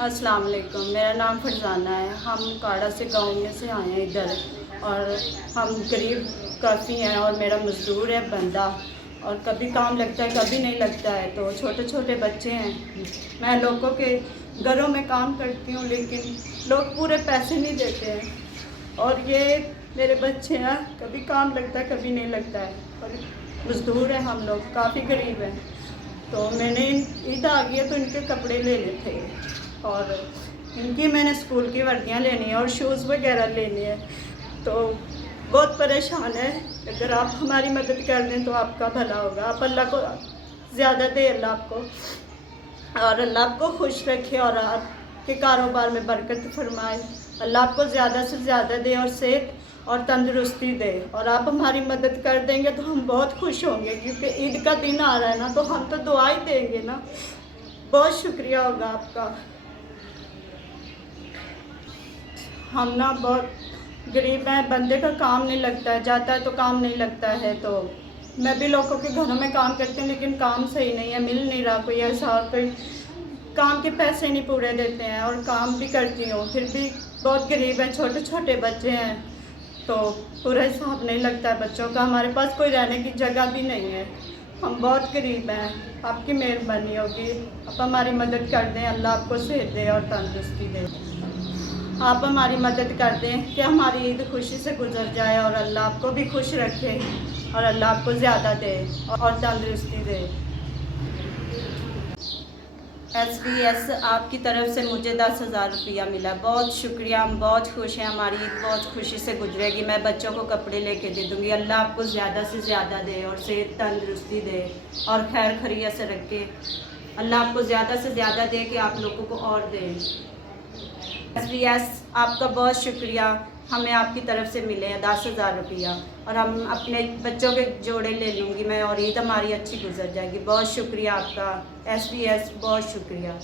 अस्सलाम वालेकुम। मेरा नाम फरजाना है। हम काड़ा से गांव में से आए हैं इधर, और हम गरीब काफ़ी हैं और मेरा मज़दूर है बंदा, और कभी काम लगता है कभी नहीं लगता है। तो छोटे छोटे बच्चे हैं। मैं लोगों के घरों में काम करती हूँ, लेकिन लोग पूरे पैसे नहीं देते हैं, और ये मेरे बच्चे हैं, कभी काम लगता है कभी नहीं लगता है, और मज़दूर हैं हम लोग, काफ़ी गरीब हैं। तो मैंने ईद आ गई है तो इनके कपड़े लेने थे, और इनकी मैंने स्कूल की वर्दियाँ लेनी है और शूज़ वगैरह लेने हैं। तो बहुत परेशान है। अगर आप हमारी मदद कर दें तो आपका भला होगा। आप अल्लाह को ज़्यादा दे, अल्लाह आपको, और अल्लाह आपको खुश रखे और आपके कारोबार में बरकत फरमाए। अल्लाह आपको ज़्यादा से ज़्यादा दे और सेहत और तंदुरुस्ती दे, और आप हमारी मदद कर देंगे तो हम बहुत खुश होंगे, क्योंकि ईद का दिन आ रहा है ना, तो हम तो दुआ ही देंगे ना। बहुत शुक्रिया होगा आपका। हम ना बहुत गरीब हैं, बंदे का काम नहीं लगता है, जाता है तो काम नहीं लगता है। तो मैं भी लोगों के घरों में काम करती हूँ, लेकिन काम सही नहीं है, मिल नहीं रहा कोई ऐसा, और कोई काम के पैसे नहीं पूरे देते हैं, और काम भी करती हूँ फिर भी बहुत गरीब हैं, छोटे छोटे बच्चे हैं, तो पूरा हिसाब नहीं लगता है बच्चों का। हमारे पास कोई रहने की जगह भी नहीं है, हम बहुत गरीब हैं। आपकी मेहरबानी होगी, आप हमारी मदद कर दें। अल्लाह आपको सेहत दे और तंदुरुस्ती दे। आप हमारी मदद कर दें कि हमारी ईद खुशी से गुजर जाए, और अल्लाह आपको भी खुश रखे, और अल्लाह आपको ज़्यादा दे और तंदुरुस्ती दे। SBS आपकी तरफ से मुझे 10,000 रुपया मिला, बहुत शुक्रिया। हम बहुत खुश हैं, हमारी ईद बहुत खुशी से गुजरेगी। मैं बच्चों को कपड़े लेके दे दूँगी। अल्लाह आपको ज़्यादा से ज़्यादा दे और सेहत तंदुरुस्ती दे और खैर खैरियत से रखे। अल्लाह आपको ज़्यादा से ज़्यादा दे कि आप लोगों को और दे। SBS आपका बहुत शुक्रिया। हमें आपकी तरफ से मिले हैं 10,000 रुपया, और हम अपने बच्चों के जोड़े ले लूँगी मैं, और ईद हमारी अच्छी गुजर जाएगी। बहुत शुक्रिया आपका SBS, बहुत शुक्रिया।